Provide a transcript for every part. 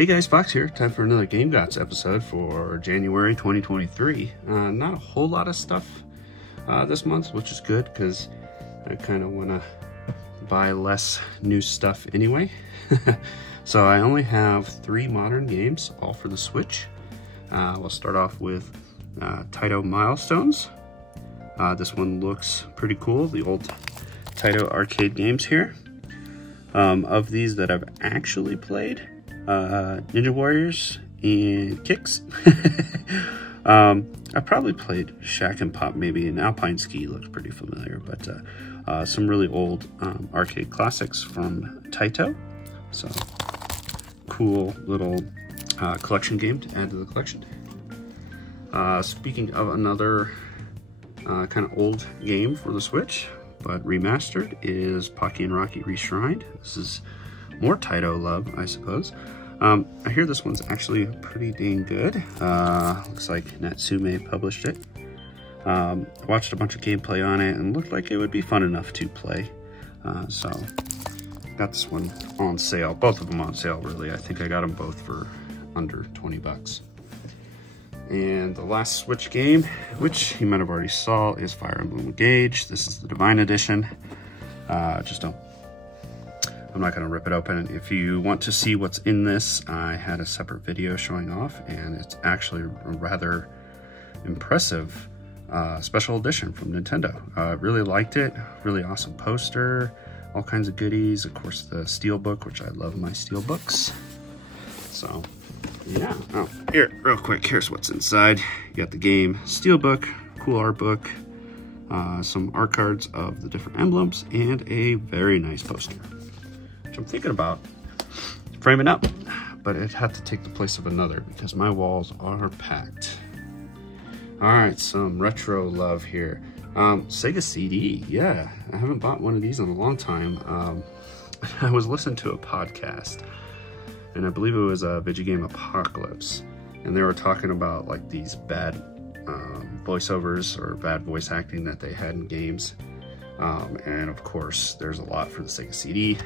Hey guys, Fox here. Time for another Game Gots episode for January 2023. Not a whole lot of stuff this month, which is good because I kind of want to buy less new stuff anyway. So I only have 3 modern games, all for the Switch. We'll start off with Taito Milestones. This one looks pretty cool, the old Taito arcade games here. Of these that I've actually played, Ninja Warriors and Kicks. I probably played Shack and Pop maybe, and Alpine Ski looks pretty familiar, but some really old arcade classics from Taito. So cool little collection game to add to the collection. Speaking of another kind of old game for the Switch, but remastered, is Pocky and Rocky Reshrined. This is more Taito love, I suppose. I hear this one's actually pretty dang good. Looks like Natsume published it. I watched a bunch of gameplay on it and looked like it would be fun enough to play. So got this one on sale, both of them on sale really. I think I got them both for under 20 bucks. And the last Switch game, which you might have already saw, is Fire Emblem Engage. This is the Divine Edition. I'm not going to rip it open. If you want to see what's in this, I had a separate video showing off, and it's actually a rather impressive special edition from Nintendo. Really liked it. Really awesome poster, all kinds of goodies. Of course, the Steelbook, which I love my Steelbooks. So yeah. Oh, here, real quick, here's what's inside. You got the game Steelbook, cool art book, some art cards of the different emblems, and a very nice poster, which I'm thinking about framing up, but it had to take the place of another because my walls are packed. All right, some retro love here. Sega CD, yeah, I haven't bought one of these in a long time. I was listening to a podcast, and I believe it was a Video Game Apocalypse, and they were talking about like these bad voiceovers or bad voice acting that they had in games. And of course, there's a lot for the Sega CD.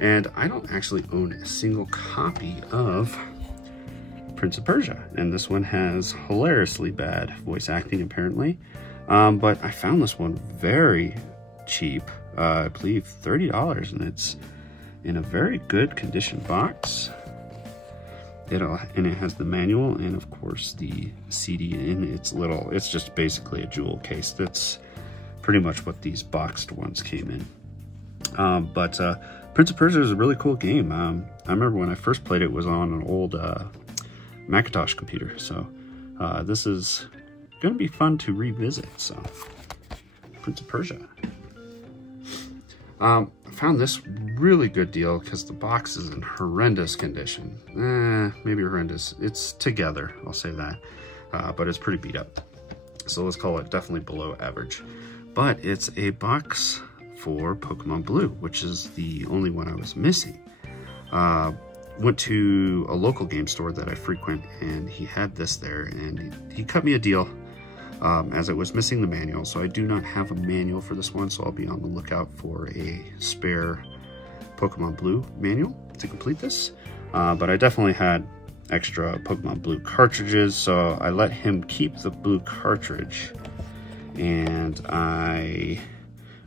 And I don't actually own a single copy of Prince of Persia, and this one has hilariously bad voice acting apparently. But I found this one very cheap, I believe $30, and it's in a very good condition box. And it has the manual and of course the CD in its little, it's just basically a jewel case. That's pretty much what these boxed ones came in. But Prince of Persia is a really cool game. I remember when I first played it, it was on an old Macintosh computer. So this is gonna be fun to revisit. So Prince of Persia. I found this really good deal because the box is in horrendous condition. Maybe horrendous. It's together, I'll say that. But it's pretty beat up. So let's call it definitely below average. But it's a box for Pokemon Blue, which is the only one I was missing. Went to a local game store that I frequent, and he had this there, and he cut me a deal. As it was missing the manual, so I do not have a manual for this one, so I'll be on the lookout for a spare Pokemon Blue manual to complete this. But I definitely had extra Pokemon Blue cartridges, so I let him keep the blue cartridge, and I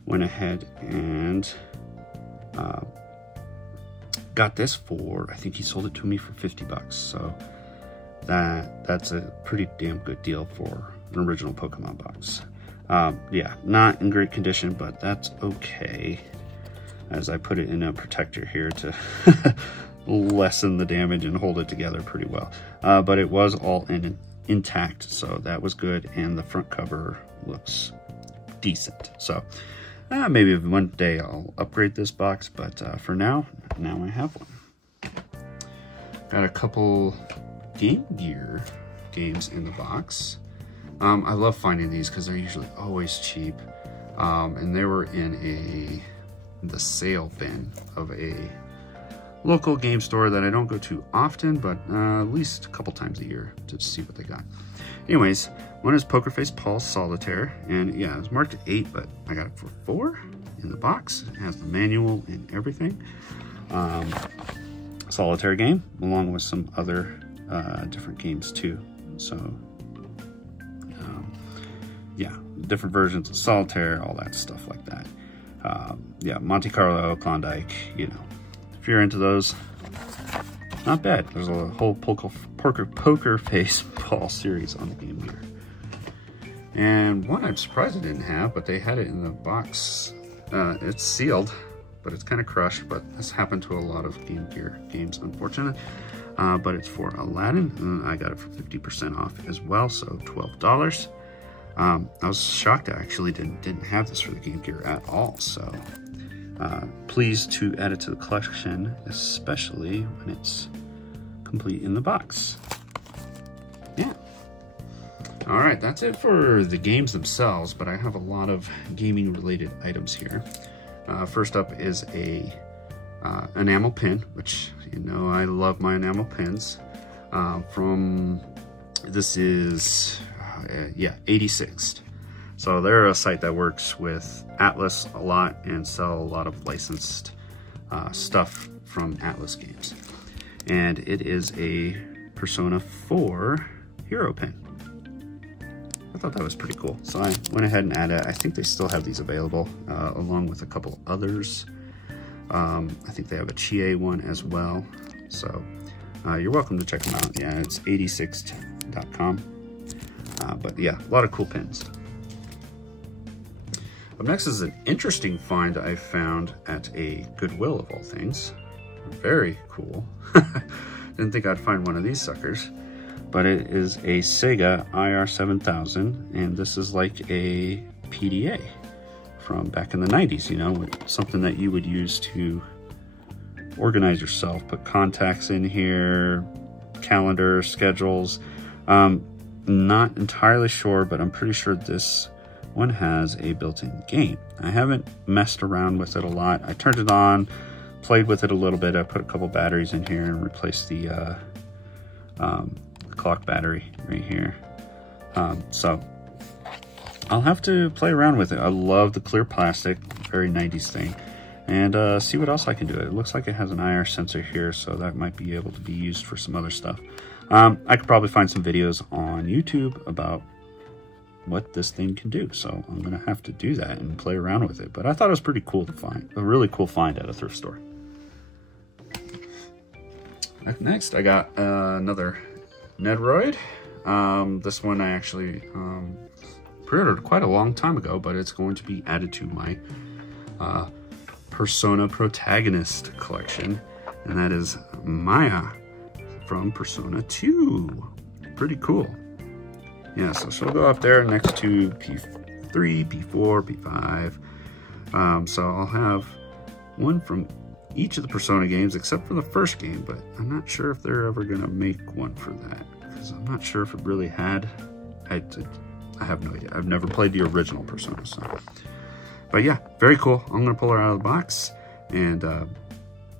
went ahead and got this for, I think he sold it to me for 50 bucks, so that's a pretty damn good deal for an original Pokemon box. Yeah, not in great condition, but that's okay, as I put it in a protector here to lessen the damage and hold it together pretty well. But it was all intact, so that was good, and the front cover looks decent. So maybe one day I'll upgrade this box, but for now I have one. Got a couple Game Gear games in the box. I love finding these because they're usually always cheap, and they were in the sale bin of a local game store that I don't go to often, but at least a couple times a year to see what they got. Anyways, one is Poker Face Paul's Solitaire, and yeah, it was marked 8, but I got it for 4 in the box. It has the manual and everything. Solitaire game, along with some other different games too. So yeah, different versions of Solitaire, all that stuff like that. Yeah, Monte Carlo, Klondike, you know, if you're into those, not bad. There's a whole poker face ball series on the Game Gear. And one I'm surprised I didn't have, but they had it in the box. It's sealed, but it's kind of crushed, but this happened to a lot of Game Gear games, unfortunately. But it's for Aladdin, and I got it for 50% off as well, so $12. I was shocked I actually didn't have this for the Game Gear at all, so pleased to add it to the collection, especially when it's complete in the box. Yeah. All right, that's it for the games themselves, but I have a lot of gaming related items here. First up is a enamel pin, which, you know, I love my enamel pins. This is, yeah, 86th. So they're a site that works with Atlas a lot and sell a lot of licensed stuff from Atlas games. And it is a Persona 4 hero pin. I thought that was pretty cool. So I went ahead and added it. I think they still have these available, along with a couple others. I think they have a Chie one as well. So you're welcome to check them out. Yeah, it's 86th.com. But yeah, a lot of cool pins. Up next is an interesting find I found at a Goodwill of all things. Very cool. Didn't think I'd find one of these suckers. But it is a Sega IR 7000, and this is like a PDA from back in the 90s, you know, something that you would use to organize yourself, put contacts in here, calendar, schedules. Not entirely sure, but I'm pretty sure this one has a built-in game. I haven't messed around with it a lot. I turned it on, played with it a little bit. I put a couple batteries in here and replaced the clock battery right here. So I'll have to play around with it. I love the clear plastic, very 90s thing, and see what else I can do. It looks like it has an IR sensor here, so that might be able to be used for some other stuff. I could probably find some videos on YouTube about what this thing can do, so I'm gonna have to do that and play around with it. But I thought it was pretty cool to find, a really cool find at a thrift store. Next, I got another Metroid. This one I actually pre-ordered quite a long time ago, but it's going to be added to my Persona Protagonist collection, and that is Maya from Persona 2. Pretty cool. Yeah, so she'll go up there next to P3, P4, P5. So I'll have one from each of the Persona games except for the first game, but I'm not sure if they're ever gonna make one for that, because I'm not sure if it really had. I have no idea. I've never played the original Persona, so. But yeah, very cool. I'm gonna pull her out of the box, and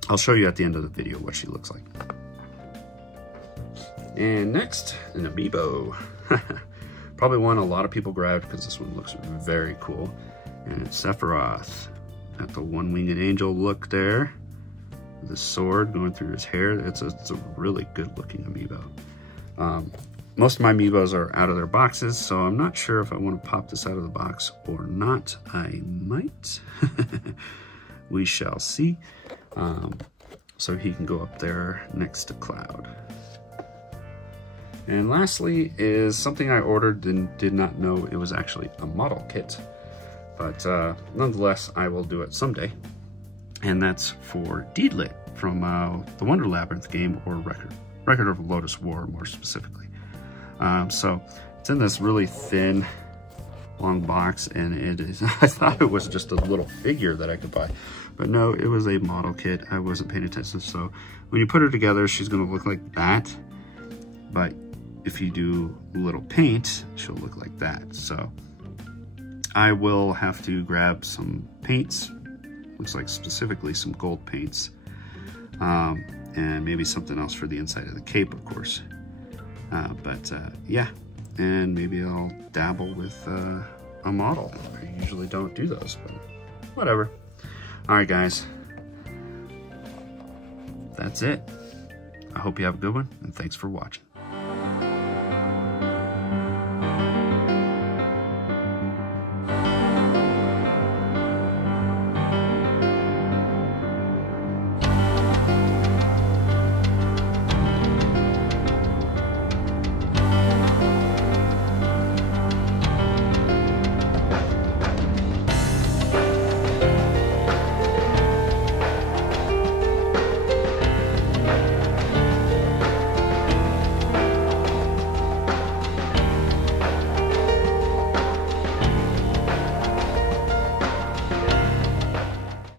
I'll show you at the end of the video what she looks like. And next, an amiibo. Probably one a lot of people grabbed because this one looks very cool. And it's Sephiroth. Got the one-winged angel look there. The sword going through his hair. It's a really good looking amiibo. Most of my amiibos are out of their boxes, so I'm not sure if I want to pop this out of the box or not. I might. We shall see. So he can go up there next to Cloud. And lastly is something I ordered and did not know it was actually a model kit. But nonetheless, I will do it someday. And that's for Deedlit from the Wonder Labyrinth game, or Record of Lotus War, more specifically. So it's in this really thin, long box, and it is. I thought it was just a little figure that I could buy, but no, it was a model kit. I wasn't paying attention. So when you put her together, she's going to look like that. But if you do a little paint, she'll look like that. So I will have to grab some paints. Looks like specifically some gold paints, and maybe something else for the inside of the cape, of course. Yeah, and maybe I'll dabble with a model. I usually don't do those, but whatever. All right, guys, that's it. I hope you have a good one, and thanks for watching.